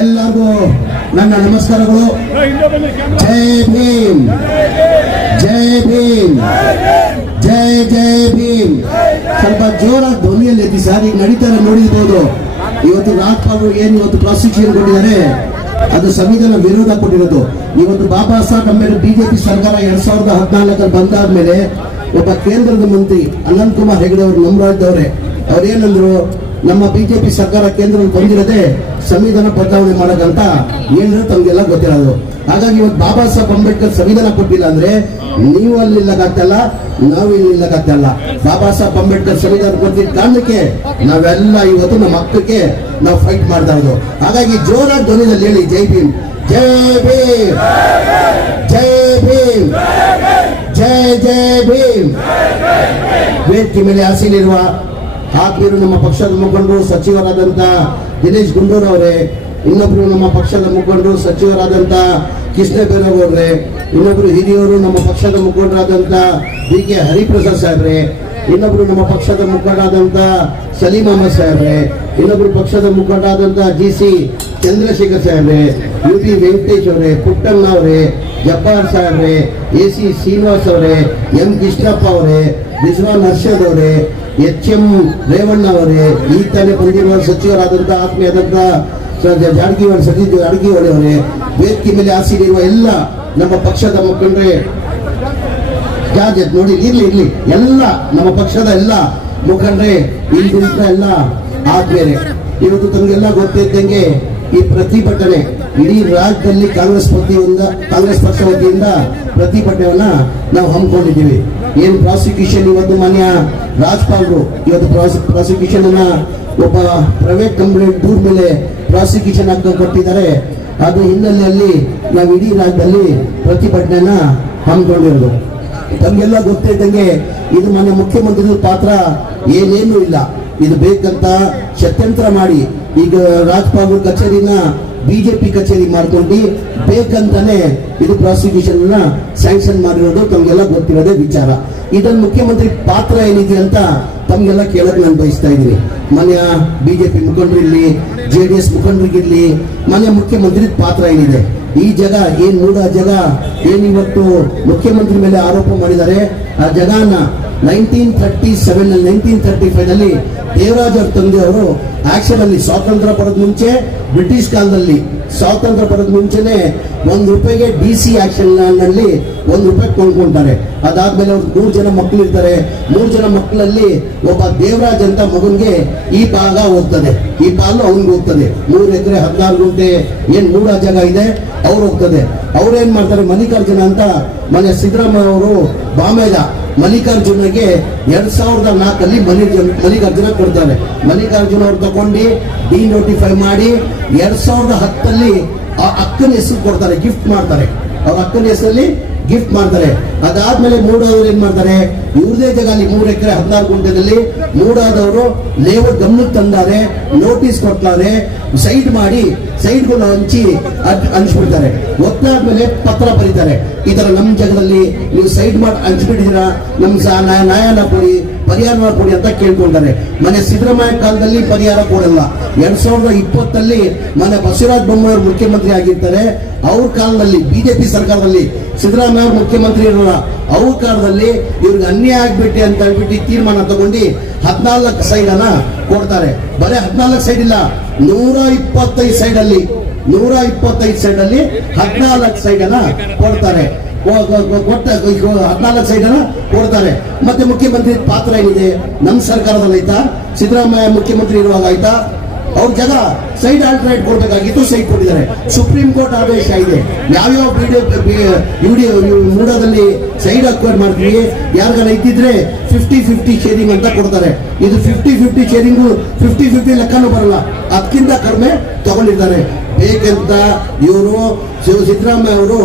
ಎಲ್ಲರಿಗೂ ನನ್ನ ನಮಸ್ಕಾರಗಳು. ಜೈ ಭೀಮ್, ಜೈ ಭೀಮ್, ಜೈ ಜೈ ಭೀಮ್. ಸ್ವಲ್ಪ ಜೋರಾಗಿ ಧ್ವನಿಯಲ್ಲಿ ಎತ್ತಿ ಸರ್. ಈಗ ನಡೀತಾರೆ ನೋಡಿರ್ಬೋದು. ಇವತ್ತು ರಾಜ್ಪಾಲ್ ಏನು ಇವತ್ತು ಪ್ರಾಸಿಕ್ಯೂಷನ್ ಕೊಟ್ಟಿದ್ದಾರೆ, ಅದು ಸಂವಿಧಾನ ವಿರೋಧ ಕೊಟ್ಟಿರೋದು. ಇವತ್ತು ಬಾಬಾ ಸಾಹೇಬ್ ಅಂಬೇಡ್ಕರ್ ಬಿಜೆಪಿ ಸರ್ಕಾರ 2014 ಬಂದಾದ್ಮೇಲೆ ಒಬ್ಬ ಕೇಂದ್ರದ ಮಂತ್ರಿ ಅನಂತ್ ಕುಮಾರ್ ಹೆಗಡೆ ಅವರು ನಮ್ಮರಾಜ್ಯದವರೇ ಅವ್ರೇನಂದ್ರು, ನಮ್ಮ ಬಿಜೆಪಿ ಸರ್ಕಾರ ಕೇಂದ್ರದಲ್ಲಿ ಬಂದಿರದೆ ಸಂವಿಧಾನ ಬದಲಾವಣೆ ಮಾಡಕ್ಕಂತ ಏನಿದ್ರು ತಮ್ಗೆಲ್ಲ ಗೊತ್ತಿರೋದು. ಹಾಗಾಗಿ ಇವತ್ತು ಬಾಬಾ ಸಾಹೇಬ್ ಅಂಬೇಡ್ಕರ್ ಸಂವಿಧಾನ ಕೊಟ್ಟಿಲ್ಲ ಅಂದ್ರೆ ನೀವು ಅಲ್ಲಿ ನಿಲ್ಲಕ್ಕಾಗ್ತಲ್ಲ, ನಾವು ಇಲ್ಲಿ ನಿಲ್ಲಕ್ಕಾಗ್ತಲ್ಲ. ಬಾಬಾ ಸಾಹೇಬ್ ಅಂಬೇಡ್ಕರ್ ಸಂವಿಧಾನ ಕೊಟ್ಟಿದ್ದ ಕಾರಣಕ್ಕೆ ನಾವೆಲ್ಲ ಇವತ್ತು ನಮ್ಮ ಹಕ್ಕಕ್ಕೆ ನಾವು ಫೈಟ್ ಮಾಡ್ತಾ ಇರೋದು. ಹಾಗಾಗಿ ಜೋರಾಗಿ ಧ್ವನಿಯಲ್ಲಿ ಹೇಳಿ ಜೈ ಭೀಮ್, ಜೈ ಭೀಮ್, ಜೈ ಭೀಮ್, ಜೈ ಜೈ ಭೀಮ್. ವೇದಿಕೆ ಮೇಲೆ ಆಸೀನಿರುವ ಆತ್ಮೀಯರು, ನಮ್ಮ ಪಕ್ಷದ ಮುಖಂಡರು ಸಚಿವರಾದಂತ ದಿನೇಶ್ ಗುಂಡೂರ್ ಅವರೇ, ಇನ್ನೊಬ್ರು ನಮ್ಮ ಪಕ್ಷದ ಮುಖಂಡರು ಸಚಿವರಾದಂತ ಕೃಷ್ಣ ಬೈರೇಗೌಡ್ರೆ, ಇನ್ನೊಬ್ರು ಹಿರಿಯವರು ನಮ್ಮ ಪಕ್ಷದ ಮುಖಂಡರಾದಂತ BK ಹರಿಪ್ರಸಾದ್ ಸಾಹೇಬ್ರೆ, ಇನ್ನೊಬ್ರು ನಮ್ಮ ಪಕ್ಷದ ಮುಖಂಡರಾದಂತ ಸಲೀಂ ಅಹಮದ್ ಸಾಹೇಬ್ರೆ, ಇನ್ನೊಬ್ರು ಪಕ್ಷದ ಮುಖಂಡರಾದಂತ GC ಚಂದ್ರಶೇಖರ್ ಸಾಹೇಬ್ರೆ, UB ವೆಂಕಟೇಶ್ ಅವರೇ, ಪುಟ್ಟಣ್ಣ ಅವರೇ, ಜಬ್ಬಾರ್ ಸಾಹೇಬ್ರೆ, AC ಶ್ರೀನಿವಾಸ್ ಅವರೇ, M ಕೃಷ್ಣಪ್ಪ ಅವರೇ, ರಿಜ್ವಾನ್ ಅರ್ಷದ್ ಅವರೇ, HM ರೇವಣ್ಣ ಅವರೇ, ಈ ತಾನೇ ಬಂದಿರುವ ಸಚಿವರಾದಂತಹ ಆತ್ಮೀಯರಾದಂತ ಜಾರಕಿಹೊಳಿ ಸತೀಶ್ ಜಾರಕಿಹೊಳಿ ಅವರೇ, ವೇದಿಕೆ ಮೇಲೆ ಆಸೀನಿರುವ ಎಲ್ಲ ನಮ್ಮ ಪಕ್ಷದ ಮುಖಂಡರೇ, ನೋಡಿ ಇರ್ಲಿ ಎಲ್ಲ ನಮ್ಮ ಪಕ್ಷದ ಎಲ್ಲ ಮುಖಂಡರೇ, ಇಲ್ಲಿ ಎಲ್ಲ ಆದ್ಮೇಲೆ ಇವತ್ತು ತಮಗೆಲ್ಲ ಗೊತ್ತಿದ್ದಂಗೆ ಈ ಪ್ರತಿಭಟನೆ ಇಡೀ ರಾಜ್ಯದಲ್ಲಿ ಕಾಂಗ್ರೆಸ್ ಪಕ್ಷ ವತಿಯಿಂದ ಪ್ರತಿಭಟನೆಯನ್ನ ನಾವು ಹಮ್ಮಿಕೊಂಡಿದ್ದೀವಿ. ಏನು ಪ್ರಾಸಿಕ್ಯೂಷನ್ ಇವತ್ತು ಮಾನ್ಯ ರಾಜ್ಪಾಲ್ರು ಇವತ್ತು ಪ್ರಾಸಿಕ್ಯೂಷನ್ ಅನ್ನ ಒಬ್ಬ ಪ್ರೈವೇಟ್ ಕಂಪನಿ ದೂರ ಮೇಲೆ ಪ್ರಾಸಿಕ್ಯೂಷನ್ ಹಾಕೊಂಡು ಕೊಟ್ಟಿದ್ದಾರೆ. ಅದು ಹಿನ್ನೆಲೆಯಲ್ಲಿ ನಾವು ಇಡೀ ರಾಜ್ಯದಲ್ಲಿ ಪ್ರತಿಭಟನೆಯನ್ನ ಹಮ್ಮಿಕೊಂಡಿರೋದು. ತಮಗೆಲ್ಲ ಗೊತ್ತಿದ್ದಂಗೆ ಇದು ಮಾನ್ಯ ಮುಖ್ಯಮಂತ್ರಿಗಳ ಪಾತ್ರ ಏನೇನು ಇಲ್ಲ. ಇದು ಬೇಕಂತ ಷಡ್ಯಂತ್ರ ಮಾಡಿ ಈಗ ರಾಜ್ಪಾಲ್ ಕಚೇರಿನ ಬಿಜೆಪಿ ಕಚೇರಿ ಮಾಡ್ಕೊಂಡು ಬೇಕಂತಾನೆ ಇದು ಪ್ರಾಸಿಕ್ಯೂಷನ್ ಸ್ಯಾಂಕ್ಷನ್ ಮಾಡಿರೋದು ತಮ್ಗೆಲ್ಲ ಗೊತ್ತಿರೋದೇ ವಿಚಾರ. ಇದನ್ನು ಮುಖ್ಯಮಂತ್ರಿ ಪಾತ್ರ ಏನಿದೆ ಅಂತ ತಮ್ಗೆಲ್ಲ ಕೇಳಕ್ ನಾನು ಬಯಸ್ತಾ ಇದ್ದೀನಿ. ಮಾನ್ಯ ಬಿಜೆಪಿ ಮುಖಂಡರಿರ್ಲಿ, JDS ಮುಖಂಡರಿಗಿರ್ಲಿ, ಮಾನ್ಯ ಮುಖ್ಯಮಂತ್ರಿ ಪಾತ್ರ ಏನಿದೆ, ಈ ಜಗ ಏನ್ ಮೂಡ ಜಗ ಏನಿವತ್ತು ಮುಖ್ಯಮಂತ್ರಿ ಮೇಲೆ ಆರೋಪ ಮಾಡಿದ್ದಾರೆ, ಆ ಜಗನ 1937 1935 ದೇವರಾಜ್ ಅವ್ರ ತಂದೆ ಅವರು ಆಕ್ಷನ್ ಅಲ್ಲಿ ಸ್ವಾತಂತ್ರ್ಯ ಪಡೆದ ಮುಂಚೆ ಬ್ರಿಟಿಷ್ ಕಾಲದಲ್ಲಿ ಸ್ವಾತಂತ್ರ್ಯ ಪಡೆದ ಮುಂಚೆನೆ ₹1 DC ಆಕ್ಷನ್ ನಲ್ಲಿ ₹1 ಕೊಂಡ್ಕೊಂತಾರೆ. ಅದಾದ್ಮೇಲೆ ಅವ್ರು 3 ಜನ ಮಕ್ಕಳು ಇರ್ತಾರೆ. 3 ಜನ ಮಕ್ಕಳಲ್ಲಿ ಒಬ್ಬ ದೇವರಾಜ್ ಅಂತ ಮಗನ್ಗೆ ಈ ಭಾಗ ಹೋಗ್ತದೆ, ಈ ಪಾಲು ಅವನ್ಗೆ ಹೋಗ್ತದೆ. 3 ಎಕರೆ 16 ಗುಂಟೆ ಏನ್ ಮೂಡ ಜಾಗ ಇದೆ ಅವ್ರು ಹೋಗ್ತದೆ. ಅವ್ರೇನ್ ಮಾಡ್ತಾರೆ, ಮಲ್ಲಿಕಾರ್ಜುನ ಅಂತ ಮನೆ ಸಿದ್ದರಾಮಯ್ಯ ಅವರು ಬಾಮೇದ ಮಲ್ಲಿಕಾರ್ಜುನಗೆ 2004 ಮಲ್ಲಿಕಾರ್ಜುನ ಕೊಡ್ತಾರೆ. ಮಲ್ಲಿಕಾರ್ಜುನ ಅವ್ರು ತಗೊಂಡು ಡಿನೋಟಿಫೈ ಮಾಡಿ 2010 ಆ ಅಕ್ಕನ ಹೆಸರು ಕೊಡ್ತಾರೆ, ಗಿಫ್ಟ್ ಮಾಡ್ತಾರೆ. ಅವ್ರ ಅಕ್ಕನ ಹೆಸರಲ್ಲಿ ಗಿಫ್ಟ್ ಮಾಡ್ತಾರೆ. ಅದಾದ್ಮೇಲೆ ಮೂಡಾದವ್ರು ಏನ್ ಮಾಡ್ತಾರೆ, ಇವ್ರದೇ ಜಾಗ ಅಲ್ಲಿ 3 ಎಕರೆ 16 ಗುಂಟೆದಲ್ಲಿ ಮೂಡಾದವರು ಲೇಔಟ್ ಗಮನಕ್ಕೆ ತಂದಾರೆ, ನೋಟಿಸ್ ಕೊಡ್ತಾರೆ, ಸೈಡ್ ಮಾಡಿ ಸೈಡ್ಗಳು ಹಂಚ್ಬಿಡ್ತಾರೆ. ಒತ್ತಾದ್ಮೇಲೆ ಪತ್ರ ಬರೀತಾರೆ, ಈ ತರ ನಮ್ಮ ಜಾಗದಲ್ಲಿ ನೀವು ಸೈಡ್ ಮಾಡಿ ಹಂಚ್ಬಿಟ್ಟಿದ್ದೀರಾ, ನಮ್ ನ್ಯಾಯನ ಕೊಡಿ, ಪರಿಹಾರ ಕೊಡಿ ಅಂತ ಕೇಳ್ಕೊಂತಾರೆ. ಮನೆ ಸಿದ್ದರಾಮಯ್ಯ ಕಾಲದಲ್ಲಿ ಪರಿಹಾರ ಕೊಡಲ್ಲ. 2020 ಮನೆ ಬಸವರಾಜ ಬೊಮ್ಮಾಯಿ ಅವರು ಮುಖ್ಯಮಂತ್ರಿ ಆಗಿರ್ತಾರೆ. ಅವ್ರ ಕಾಲದಲ್ಲಿ ಬಿಜೆಪಿ ಸರ್ಕಾರದಲ್ಲಿ ಸಿದ್ದರಾಮಯ್ಯ ಅವರು ಮುಖ್ಯಮಂತ್ರಿ ಇರೋಲ್ಲ, ಅವ್ರ ಕಾಲದಲ್ಲಿ ಇವ್ರಿಗೆ ಅನ್ಯಾಯ ಆಗ್ಬಿಟ್ಟೆ ಅಂತ ಹೇಳ್ಬಿಟ್ಟು ತೀರ್ಮಾನ ತಗೊಂಡು 14 ಸೈಡ್ ಅನ್ನ ಕೊಡ್ತಾರೆ. ಬರೀ 14 ಸೈಡ್ ಇಲ್ಲ, 125 ಸೈಡ್ ಅಲ್ಲಿ 125 ಸೈಡ್ ಅಲ್ಲಿ 14 ಸೈಡ್ ಅನ್ನ ಕೊಡ್ತಾರೆ. 14 ಸೈಡ್ ಅನ್ನ ಕೊಡ್ತಾರೆ. ಮತ್ತೆ ಮುಖ್ಯಮಂತ್ರಿ ಪಾತ್ರ ಏನಿದೆ, ನಮ್ಮ ಸರ್ಕಾರದಲ್ಲಿ ಆಯ್ತಾ, ಸಿದ್ದರಾಮಯ್ಯ ಮುಖ್ಯಮಂತ್ರಿ ಇರುವಾಗ ಆಯ್ತಾ, ಅವ್ರ ಜಾಗ ಸೈಡ್ ಆಲ್ಟರ್ನೇಟ್ ಕೊಡ್ಬೇಕಾಗಿತ್ತು, ಸೈಡ್ ಕೊಟ್ಟಿದ್ದಾರೆ. ಸುಪ್ರೀಂ ಕೋರ್ಟ್ ಆದೇಶ ಇದೆ, ಯಾವ್ಯಾವ ಮೂಡದಲ್ಲಿ ಸೈಡ್ ಅಕ್ವೈರ್ ಮಾಡ್ತೀವಿ, ಯಾರಿಗಾರ ಇದ್ದಿದ್ರೆ 50-50 ಶೇರಿಂಗ್ ಅಂತ ಕೊಡ್ತಾರೆ. ಇದು 50-50 ಶೇರಿಂಗು 50-50 ಲೆಕ್ಕನೂ ಬರಲ್ಲ, ಅದಕ್ಕಿಂತ ಕಡಿಮೆ ತಗೊಂಡಿದ್ದಾರೆ. ಬೇಕಂತ ಇವರು ಸಿದ್ದರಾಮಯ್ಯ ಅವರು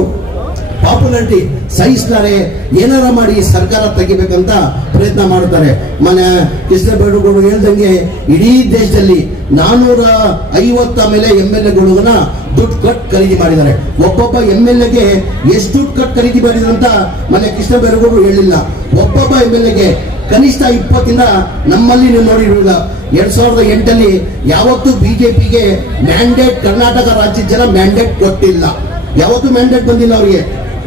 ಪಾಪ್ಯುಲಾರಿಟಿ ಸಹಿಸ್ತಾರೆ, ಏನಾರ ಮಾಡಿ ಸರ್ಕಾರ ತೆಗಿಬೇಕಂತ ಪ್ರಯತ್ನ ಮಾಡ್ತಾರೆ. ಮನೆ ಕೃಷ್ಣ ಬೈರೇಗೌಡರು ಹೇಳ್ದಂಗೆ ಇಡೀ ದೇಶದಲ್ಲಿ 450 ಮೇಲೆ MLA-ಗಳನ್ನ ದುಡ್ಡು ಕಟ್ ಖರೀದಿ ಮಾಡಿದ್ದಾರೆ. ಒಬ್ಬೊಬ್ಬ MLA-ಗೆ ಎಷ್ಟು ದುಡ್ಡು ಕಟ್ ಖರೀದಿ ಮಾಡಿದ್ರು ಅಂತ ಮನೆ ಕೃಷ್ಣ ಬೈರೇಗೌಡರು ಹೇಳಿಲ್ಲ. ಒಬ್ಬೊಬ್ಬ MLA-ಗೆ ಕನಿಷ್ಠ 20 ನಮ್ಮಲ್ಲಿ ನೋಡಿರುವುದ 2008 ಯಾವತ್ತೂ ಬಿಜೆಪಿಗೆ ಮ್ಯಾಂಡೇಟ್ ಕರ್ನಾಟಕ ರಾಜ್ಯದ ಜನ ಮ್ಯಾಂಡೇಟ್ ಕೊಟ್ಟಿಲ್ಲ, ಯಾವತ್ತೂ ಮ್ಯಾಂಡೇಟ್ ಬಂದಿಲ್ಲ ಅವ್ರಿಗೆ.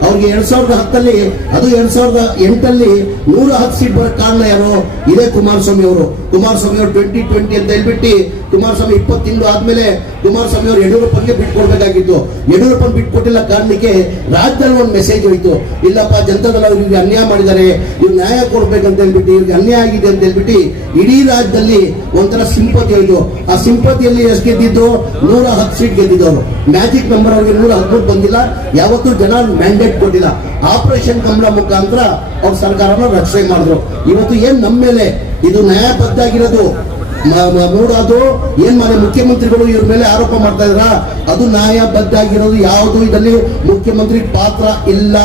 2010 ಅದು 2008 110 ಸೀಟ್ ಬರೋ ಕಾರಣ ಯಾರು? ಇದೇ ಕುಮಾರಸ್ವಾಮಿ ಅವರು. ಕುಮಾರಸ್ವಾಮಿ ಅವರು 2020 ಅಂತ ಹೇಳ್ಬಿಟ್ಟು ಕುಮಾರಸ್ವಾಮಿ 20 ತಿಂಗಳು ಆದ್ಮೇಲೆ ಕುಮಾರಸ್ವಾಮಿ ಅವರು ಯಡಿಯೂರಪ್ಪಗೆ ಬಿಟ್ಕೊಡ್ಬೇಕಾಗಿತ್ತು. ಯಡಿಯೂರಪ್ಪ ಬಿಟ್ಕೊಟ್ಟಿಲ್ಲ ಕಾರಣಕ್ಕೆ ರಾಜ್ಯದಲ್ಲಿ ಒಂದು ಮೆಸೇಜ್ ಹೋಯ್ತು, ಇಲ್ಲಪ್ಪ ಜನತಾದಳ ಇವ್ರಿಗೆ ಅನ್ಯಾಯ ಮಾಡಿದ್ದಾರೆ, ಇವ್ರು ನ್ಯಾಯ ಕೊಡ್ಬೇಕಂತ ಹೇಳ್ಬಿಟ್ಟು, ಇವ್ರಿಗೆ ಅನ್ಯಾಯ ಆಗಿದೆ ಅಂತ ಹೇಳ್ಬಿಟ್ಟು ಇಡೀ ರಾಜ್ಯದಲ್ಲಿ ಒಂಥರ ಸಿಂಪತಿ ಹೋಯ್ತು. ಆ ಸಿಂಪತಿಯಲ್ಲಿ ಎಷ್ಟು ಗೆದ್ದಿದ್ದು? 110 ಸೀಟ್ ಗೆದ್ದಿದ್ದವರು. ಮ್ಯಾಜಿಕ್ ನಂಬರ್ ಅವ್ರಿಗೆ 113 ಬಂದಿಲ್ಲ, ಯಾವತ್ತೂ ಜನ ಮ್ಯಾಂಡೇಟ್ ಕೊಟ್ಟಿಲ್ಲ. ಆಪರೇಷನ್ ಕಮಲ ಮುಖಾಂತರ ಅವ್ರ ಸರ್ಕಾರನ ರಕ್ಷಣೆ ಮಾಡಿದ್ರು. ಇವತ್ತು ಏನ್ ನಮ್ಮ ಮೇಲೆ ಇದು ನ್ಯಾಯಬದ್ಧ ಆಗಿರೋದು ನೋಡೋದು ಏನ್ ಮಾನ್ಯ ಮುಖ್ಯಮಂತ್ರಿಗಳು ಇವ್ರ ಮೇಲೆ ಆರೋಪ ಮಾಡ್ತಾ ಇದ್ರ, ಅದು ನ್ಯಾಯಬದ್ಧ ಆಗಿರೋದು ಯಾವುದು ಇದರಲ್ಲಿ ಮುಖ್ಯಮಂತ್ರಿ ಪಾತ್ರ ಇಲ್ಲ.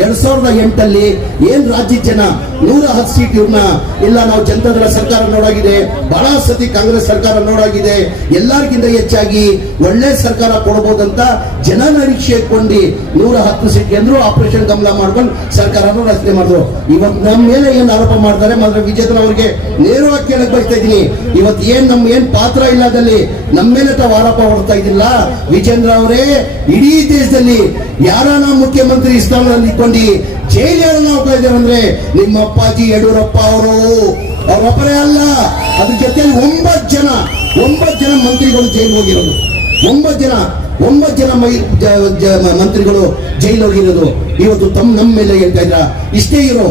2008 ಏನ್ ರಾಜ್ಯದ ಜನ 110 ಸೀಟ್ ಇವ್ರನ್ನ ಇಲ್ಲ, ನಾವು ಜನತಾದಳ ಸರ್ಕಾರ ನೋಡಾಗಿದೆ, ಬಹಳ ಸತಿ ಕಾಂಗ್ರೆಸ್ ಸರ್ಕಾರ ನೋಡಾಗಿದೆ, ಎಲ್ಲರಿಗಿಂತ ಹೆಚ್ಚಾಗಿ ಒಳ್ಳೆ ಸರ್ಕಾರ ಕೊಡಬಹುದಂತ ಜನ ನಿರೀಕ್ಷೆ ಇಟ್ಕೊಂಡು 110 ಸೀಟ್ ಗೆದ್ರು, ಆಪರೇಷನ್ ಕಮಲ ಮಾಡ್ಕೊಂಡು ಸರ್ಕಾರನ ರಚನೆ ಮಾಡಿದ್ರು. ಇವತ್ತು ನಮ್ಮ ಮೇಲೆ ಏನ್ ಆರೋಪ ಮಾಡ್ತಾರೆ ಮಾತ್ರ ವಿಜೇಂದ್ರ ಅವರಿಗೆ ನೇರವಾಗಿ ಕೇಳಕ್ ಬಯಸ್ತಾ ಇದ್ದೀನಿ. ಇವತ್ತು ಏನ್ ಪಾತ್ರ ಇಲ್ಲದಲ್ಲಿ ನಮ್ಮ ಮೇಲೆ ತಾವು ಆರೋಪ ಹೊಡ್ತಾ ಇದ್ದಿಲ್ಲ. ವಿಜೇಂದ್ರ ಅವರೇ, ಇಡೀ ದೇಶದಲ್ಲಿ ಯಾರನ್ನ ಮುಖ್ಯಮಂತ್ರಿ ಸ್ಥಾನದಲ್ಲಿ ಇಟ್ಕೊಂಡು ಜೈಲಿಗೆ ಹೋಗ್ತಾ ಇದ್ದಾರೆ ಅಂದ್ರೆ ನಿಮ್ಮ ಅಪ್ಪಾಜಿ ಯಡಿಯೂರಪ್ಪ ಅವರು, ಅವರೊಬ್ಬರೇ ಅಲ್ಲ, ಅದ್ರ ಜೊತೆಯಲ್ಲಿ 9 ಜನ ಮಂತ್ರಿಗಳು ಜೈಲು ಹೋಗಿರೋದು. 9 ಜನ ಮಂತ್ರಿಗಳು ಜೈಲು ಹೋಗಿರೋದು. ಇವತ್ತು ನಮ್ಮ ಮೇಲೆ ಹೇಳ್ತಾ ಇದ್ರ ಇಷ್ಟೇ ಇವ್ರು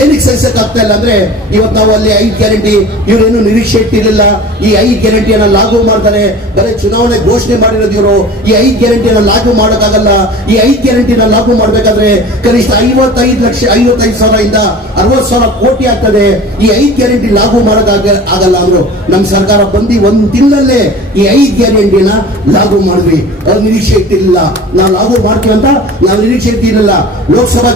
ಏನಕ್ಕೆ ಸಹಿಸಕ್ ಆಗ್ತಾ ಇಲ್ಲ ಅಂದ್ರೆ, ಇವತ್ತು ನಾವು ಅಲ್ಲಿ 5 ಗ್ಯಾರಂಟಿ ಇವ್ರೇನು ನಿರೀಕ್ಷೆ ಇಟ್ಟಿರಲಿಲ್ಲ. ಈ 5 ಗ್ಯಾರಂಟಿಯನ್ನ ಲಾಗು ಮಾಡ್ತಾರೆ, ಬರೀ ಚುನಾವಣೆ ಘೋಷಣೆ ಮಾಡಿರೋದು ಇವರು. ಈ 5 ಗ್ಯಾರಂಟಿಯನ್ನ ಲಾಗು ಮಾಡೋಕ್ಕಾಗಲ್ಲ. ಈ 5 ಗ್ಯಾರಂಟಿನ ಲಾಗು ಮಾಡ್ಬೇಕಾದ್ರೆ ಕನಿಷ್ಠ 55,000 60,000 ಕೋಟಿ ಆಗ್ತದೆ. ಈ 5 ಗ್ಯಾರಂಟಿ ಲಾಗು ಮಾಡಕ್ ಆಗಲ್ಲ ಅಂದ್ರು. ನಮ್ಮ ಸರ್ಕಾರ ಬಂದು 1 ತಿಂಗಳಲ್ಲೇ ಈ 5 ಗ್ಯಾರಂಟಿನ ಲಾಗು ಮಾಡಿದ್ವಿ. ಅವ್ರು ನಿರೀಕ್ಷೆ ಇಟ್ಟಿರಲಿಲ್ಲ, ನಾವು ಲಾಗು ಮಾಡ್ತೀವಿ ಅಂತ ನಾವು ನಿರೀಕ್ಷೆ ಇಟ್ಟಿರಲಿಲ್ಲ. ಲೋಕಸಭಾ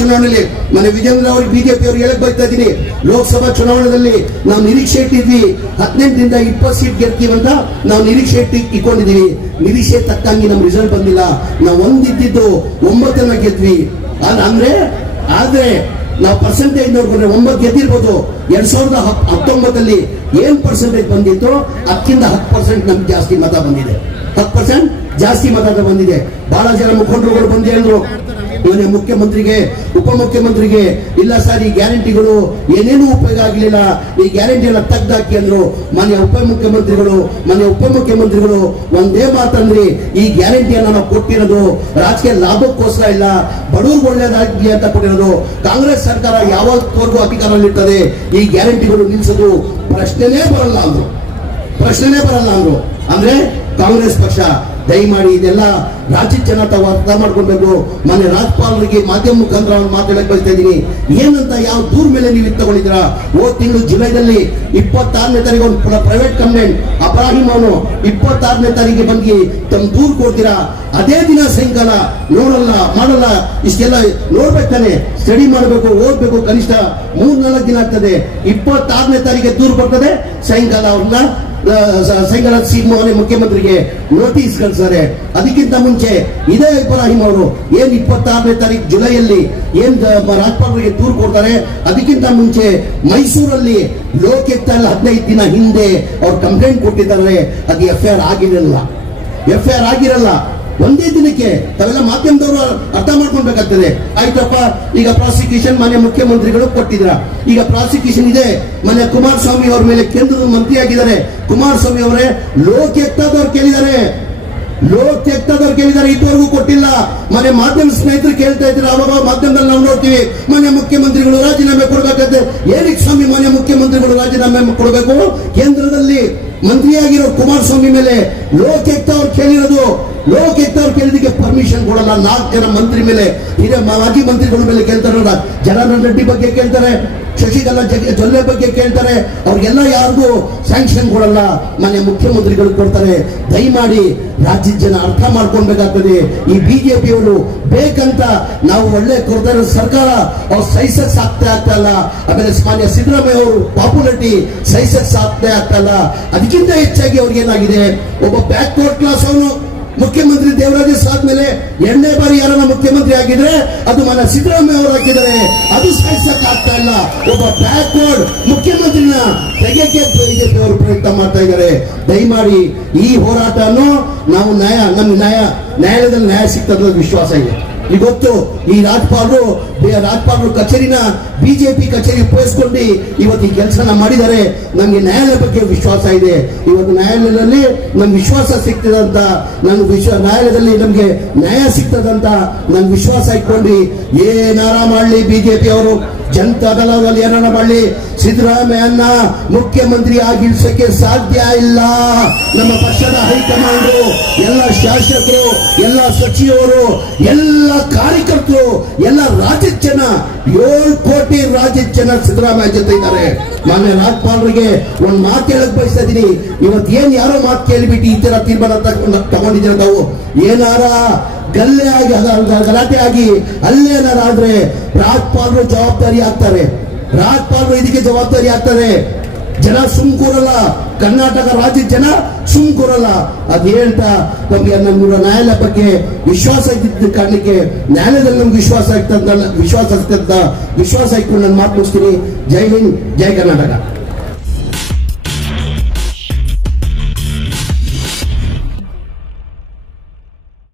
ಚುನಾವಣೆಯಲ್ಲಿ ಮನೆ ವಿಜೇಂದ್ರ ಅವ್ರಿಗೆ ಬಿಜೆಪಿ ಅವ್ರಿಗೆ ಹೇಳಕ್ ಬಯಸ್ತಾ ಇದ್ದೀನಿ, ಲೋಕಸಭಾ ಚುನಾವಣೆಯಲ್ಲಿ ನಾವು ನಿರೀಕ್ಷೆ ಇಟ್ಟಿದ್ವಿ 18ರಿಂದ 20 ಸೀಟ್ ಗೆಲ್ತೀವಂತ ನಾವು ನಿರೀಕ್ಷೆ ಇಟ್ಕೊಂಡಿದೀವಿ. ನಿರೀಕ್ಷೆ ತಕ್ಕಂಗೆ ನಮ್ ರಿಸಲ್ಟ್ ಬಂದಿಲ್ಲ. ನಾವು ಒಂದಿದ್ದು 9 ಗೆದ್ವಿ. ಆದ್ರೆ ನಾವು ಪರ್ಸೆಂಟೇಜ್ ನೋಡ್ಕೊಂಡ್ರೆ 9 ಗೆದ್ದಿರ್ಬೋದು. 2019 ಏನ್ ಪರ್ಸೆಂಟೇಜ್ ಬಂದಿತ್ತು ಅದಕ್ಕಿಂತ 10% ನಮ್ಗೆ ಜಾಸ್ತಿ ಮತ ಬಂದಿದೆ. 10% ಜಾಸ್ತಿ ಮತ ಬಂದಿದೆ. ಬಹಳ ಜನ ಮುಖಂಡರುಗಳು ಬಂದು ಹೇಳಿದ್ರು ಮುಖ್ಯಮಂತ್ರಿಗೆ, ಉಪಮುಖ್ಯಮಂತ್ರಿಗೆ, ಇಲ್ಲ ಸರ್ ಈ ಗ್ಯಾರಂಟಿಗಳು ಏನೇನು ಉಪಯೋಗ ಆಗಲಿಲ್ಲ, ಈ ಗ್ಯಾರಂಟಿಯನ್ನ ತೆಗ್ದಾಕಿ ಅಂದ್ರು. ಮಾನ್ಯ ಉಪಮುಖ್ಯಮಂತ್ರಿಗಳು ಒಂದೇ ಮಾತಂದ್ರಿ, ಈ ಗ್ಯಾರಂಟಿಯನ್ನ ನಾವು ಕೊಟ್ಟಿರೋದು ರಾಜಕೀಯ ಲಾಭಕ್ಕೋಸ್ಕರ ಇಲ್ಲ, ಬಡವ್ರಿಗೆ ಒಳ್ಳೇದಾಗ್ಲಿ ಅಂತ ಕೊಟ್ಟಿರೋದು. ಕಾಂಗ್ರೆಸ್ ಸರ್ಕಾರ ಯಾವತ್ತವರೆಗೂ ಅಧಿಕಾರದಲ್ಲಿರ್ತದೆ, ಈ ಗ್ಯಾರಂಟಿಗಳು ನಿಲ್ಲಿಸೋದು ಪ್ರಶ್ನೆನೇ ಬರಲ್ಲ ಅಂದ್ರು. ಅಂದ್ರೆ ಕಾಂಗ್ರೆಸ್ ಪಕ್ಷ ದಯಮಾಡಿ ಇದೆಲ್ಲ ರಾಜ್ಯದ ಜನ ತಾವು ಅರ್ಥ ಮಾಡ್ಕೊಳ್ಬೇಕು. ಮನೆ ರಾಜ್ಯಪಾಲರಿಗೆ ಮಾಧ್ಯಮ ಮುಖಾಂತರ ಮಾತಾಡಕ್ ಬಯಸ್ತಾ ಇದ್ದೀನಿ. ಏನಂತ ಯಾವ ದೂರ ಮೇಲೆ ನೀವು ತಗೊಂಡಿದ್ದೀರಾ? ಹೋದ್ ತಿಂಗಳು ಜುಲೈದಲ್ಲಿ 26ನೇ ತಾರೀಕು ಒಂದು ಪ್ರೈವೇಟ್ ಕಂಪ್ಲೇಂಟ್ ಅಬ್ರಾಹಿಂ ಅವನು 26ನೇ ತಾರೀಕಿಗೆ ಬಂದು ತಮ್ಮ ದೂರು ಕೊಡ್ತೀರಾ, ಅದೇ ದಿನ ಸಾಯಂಕಾಲ ಮಾಡಲ್ಲ ಇಷ್ಟೆಲ್ಲ ನೋಡ್ಬೇಕಾನೆ, ಸ್ಟಡಿ ಮಾಡಬೇಕು, ಓದ್ಬೇಕು, ಕನಿಷ್ಠ 3-4 ದಿನ ಆಗ್ತದೆ. 26ನೇ ತಾರೀಕಿಗೆ ದೂರು ಬರ್ತದೆ, ಸಾಯಂಕಾಲ ಸಿಎಂ ಮುಖ್ಯಮಂತ್ರಿಗೆ ನೋಟಿಸ್ ಕಳಿಸ್ತಾರೆ. ಅದಕ್ಕಿಂತ ಮುಂಚೆ ಇದೇ ಇಬ್ರಾಹಿಂ ಅವರು ಏನ್ 26ನೇ ತಾರೀಕು ಜುಲೈಯಲ್ಲಿ ಏನ್ ರಾಜ್ಯಪಾಲರಿಗೆ ದೂರು ಕೊಡ್ತಾರೆ, ಅದಕ್ಕಿಂತ ಮುಂಚೆ ಮೈಸೂರಲ್ಲಿ ಲೋಕಾಯುಕ್ತದಲ್ಲಿ 15 ದಿನ ಹಿಂದೆ ಅವ್ರು ಕಂಪ್ಲೇಂಟ್ ಕೊಟ್ಟಿದ್ದಾರೆ. ಅದು FIR ಆಗಿರಲ್ಲ. ಒಂದೇ ದಿನಕ್ಕೆ ತಾವೆಲ್ಲ ಮಾಧ್ಯಮದವರು ಅರ್ಥ ಮಾಡ್ಕೊಳ್ಬೇಕಾಗ್ತದೆ. ಆಯ್ತಪ್ಪ, ಈಗ ಪ್ರಾಸಿಕ್ಯೂಷನ್ ಮಾನ್ಯ ಮುಖ್ಯಮಂತ್ರಿಗಳು ಕೊಟ್ಟಿದ್ರ, ಈಗ ಪ್ರಾಸಿಕ್ಯೂಷನ್ ಇದೆ. ಮಾನ್ಯ ಕುಮಾರಸ್ವಾಮಿ ಅವ್ರ ಮೇಲೆ ಕೇಂದ್ರದ ಮಂತ್ರಿ ಆಗಿದ್ದಾರೆ. ಕುಮಾರಸ್ವಾಮಿ ಅವರೇ ಲೋಕಾಯುಕ್ತದವ್ರು ಕೇಳಿದ್ದಾರೆ, ಇದುವರೆಗೂ ಕೊಟ್ಟಿಲ್ಲ. ಮನೆ ಮಾಧ್ಯಮ ಸ್ನೇಹಿತರು ಕೇಳ್ತಾ ಇದ್ರೆ ಅವಾಗ ಮಾಧ್ಯಮದಲ್ಲಿ ನಾವು ನೋಡ್ತೀವಿ ಮಾನ್ಯ ಮುಖ್ಯಮಂತ್ರಿಗಳು ರಾಜೀನಾಮೆ ಕೊಡಬೇಕಾದ್ರೆ. ಏನಕ್ಕೆ ಸ್ವಾಮಿ ಮಾನ್ಯ ಮುಖ್ಯಮಂತ್ರಿಗಳು ರಾಜೀನಾಮೆ ಕೊಡಬೇಕು? ಕೇಂದ್ರದಲ್ಲಿ ಮಂತ್ರಿಯಾಗಿರೋ ಕುಮಾರಸ್ವಾಮಿ ಮೇಲೆ ಲೋಕಾಯುಕ್ತ ಅವ್ರು ಕೇಳಿರೋದು ಲೋಕಾಯುಕ್ತ ಅವ್ರು ಕೇಳಿದಕ್ಕೆ ಪರ್ಮಿಷನ್ ಕೊಡಲ್ಲ. 4 ಜನ ಮಂತ್ರಿ ಮೇಲೆ, ಹಿರಿಯ ಮಾಜಿ ಮಂತ್ರಿಗಳ ಮೇಲೆ ಕೇಳ್ತಾರೆ. ಜನಾರ್ದನ್ ರೆಡ್ಡಿ ಬಗ್ಗೆ ಕೇಳ್ತಾರೆ, ಶಶಿಕಲಾ ಜೊಲ್ಲೆ ಬಗ್ಗೆ ಕೇಳ್ತಾರೆ. ಅವ್ರಿಗೆಲ್ಲ ಯಾರಿಗೂ ಸ್ಯಾಂಕ್ಷನ್ ಕೊಡಲ್ಲ, ಮನೆ ಮುಖ್ಯಮಂತ್ರಿಗಳು ಕೊಡ್ತಾರೆ. ದಯಮಾಡಿ ರಾಜ್ಯದ ಜನ ಅರ್ಥ ಮಾಡ್ಕೊಳ್ಬೇಕಾಗ್ತದೆ. ಈ ಬಿಜೆಪಿಯವರು ಬೇಕಂತ ನಾವು ಒಳ್ಳೆ ಕೊಡ್ತಾ ಇರೋ ಸರ್ಕಾರ ಅವ್ರು ಸಹಿಸಕ್ ಆಗ್ತಾ ಇಲ್ಲ. ಆಮೇಲೆ ಮಾನ್ಯ ಸಿದ್ದರಾಮಯ್ಯ ಅವರು ಪಾಪ್ಯುಲಾರಿಟಿ ಸಹಿಸಕ್ ಆಗ್ತಾ ಇಲ್ಲ. ಅದಕ್ಕಿಂತ ಹೆಚ್ಚಾಗಿ ಅವ್ರಿಗೆ ಏನಾಗಿದೆ, ಒಬ್ಬ ಬ್ಯಾಕ್ವರ್ಡ್ ಕ್ಲಾಸ್ ಅವನು ಮುಖ್ಯಮಂತ್ರಿ ದೇವರಾಜ ಆದ್ಮೇಲೆ 2ನೇ ಬಾರಿ ಯಾರನ್ನ ಮುಖ್ಯಮಂತ್ರಿ ಆಗಿದ್ರೆ ಅದು ಮನ ಸಿದ್ದರಾಮಯ್ಯ ಅವರು ಹಾಕಿದ್ದಾರೆ. ಅದು ಸಹಿಸಕ್ ಆಗ್ತಾ ಇಲ್ಲ. ಒಬ್ಬ ಬ್ಯಾಕ್ವರ್ಡ್ ಮುಖ್ಯಮಂತ್ರಿನ ತೆಗೆಯಕ್ಕೆ ಬಿಜೆಪಿ ಅವರು ಪ್ರಯತ್ನ ಮಾಡ್ತಾ ಇದ್ದಾರೆ. ದಯಮಾಡಿ ಈ ಹೋರಾಟವನ್ನು ನಾವು ನ್ಯಾಯಾಲಯದಲ್ಲಿ ನ್ಯಾಯ ಸಿಗ್ತದ ವಿಶ್ವಾಸ ಇದೆ. ಈಗ ಗೊತ್ತು, ಈ ರಾಜ್ಯಪಾಲರು ಕಚೇರಿನ ಬಿಜೆಪಿ ಕಚೇರಿ ಉಪಯೋಗಿಸ್ಕೊಂಡು ಇವತ್ತು ಈ ಕೆಲಸನ ಮಾಡಿದ್ದಾರೆ. ನಮ್ಗೆ ನ್ಯಾಯಾಲಯ ಬಗ್ಗೆ ವಿಶ್ವಾಸ ಇದೆ. ಇವತ್ತು ನ್ಯಾಯಾಲಯದಲ್ಲಿ ನಮ್ಗೆ ವಿಶ್ವಾಸ ಸಿಗ್ತದಂತ, ನ್ಯಾಯಾಲಯದಲ್ಲಿ ನಮ್ಗೆ ನ್ಯಾಯ ಸಿಗ್ತದಂತ ನನ್ ವಿಶ್ವಾಸ ಇಟ್ಕೊಂಡು ಏನಾರ ಮಾಡಲಿ ಬಿಜೆಪಿ ಅವರು, ಜನತಾ ದಳದಲ್ಲಿ ಏನಾರ ಮಾಡಲಿ, ಸಿದ್ದರಾಮಯ್ಯನ ಮುಖ್ಯಮಂತ್ರಿ ಆಗಿಳಿಸಕ್ಕೆ ಸಾಧ್ಯ ಇಲ್ಲ. ನಮ್ಮ ಪಕ್ಷದ ಹೈಕಮಾಂಡ್, ಎಲ್ಲ ಶಾಸಕರು, ಎಲ್ಲ ಸಚಿವರು, ಎಲ್ಲ ಕಾರ್ಯಕರ್ತರು, ಎಲ್ಲ ರಾಜ್ಯದ ಜನ, 7 ಕೋಟಿ ರಾಜ್ಯದ ಜನ ಸಿದ್ದರಾಮಯ್ಯ ಜೊತೆ ಇದ್ದಾರೆ. ಮಾನ್ಯ ರಾಜ್ಯಪಾಲರಿಗೆ ಒಂದು ಮಾತು ಹೇಳಕ್ ಬಯಸ್ತಾ ಇದೀನಿ. ಇವತ್ತು ಯಾರೋ ಮಾತು ಕೇಳಿಬಿಟ್ಟು ಈ ತರ ತೀರ್ಮಾನ ತಗೊಂಡಿದ್ದೀರ ನಾವು. ಏನಾರ ಗಲಾಟೆ ಆಗಿ ಅಲ್ಲೇನಾರಾದ್ರೆ ರಾಜ್ಯಪಾಲರು ಜವಾಬ್ದಾರಿ ಆಗ್ತಾರೆ. ರಾಜ್ಯಪಾಲರು ಇದಕ್ಕೆ ಜವಾಬ್ದಾರಿ ಆಗ್ತಾರೆ. ಜನ ಸುಮ್ಕೂರಲ್ಲ, ಕರ್ನಾಟಕ ರಾಜ್ಯದ ಜನ ಸುಮ್ಕೂರಲ್ಲ. ಅದ್ ಹೇಳ್ತಾ ನಮ್ಗೆ ನ್ಯಾಯಾಲಯ ಬಗ್ಗೆ ವಿಶ್ವಾಸ ಇದ್ದಿದ್ದ ಕಾರಣಕ್ಕೆ ನ್ಯಾಯಾಲಯದಲ್ಲಿ ನಮ್ಗೆ ವಿಶ್ವಾಸ ಇಟ್ಕೊಂಡು ನಾನು ಮಾತು ಮುಗಿಸ್ತೀನಿ. ಜೈ ಹಿಂದ್, ಜೈ ಕರ್ನಾಟಕ.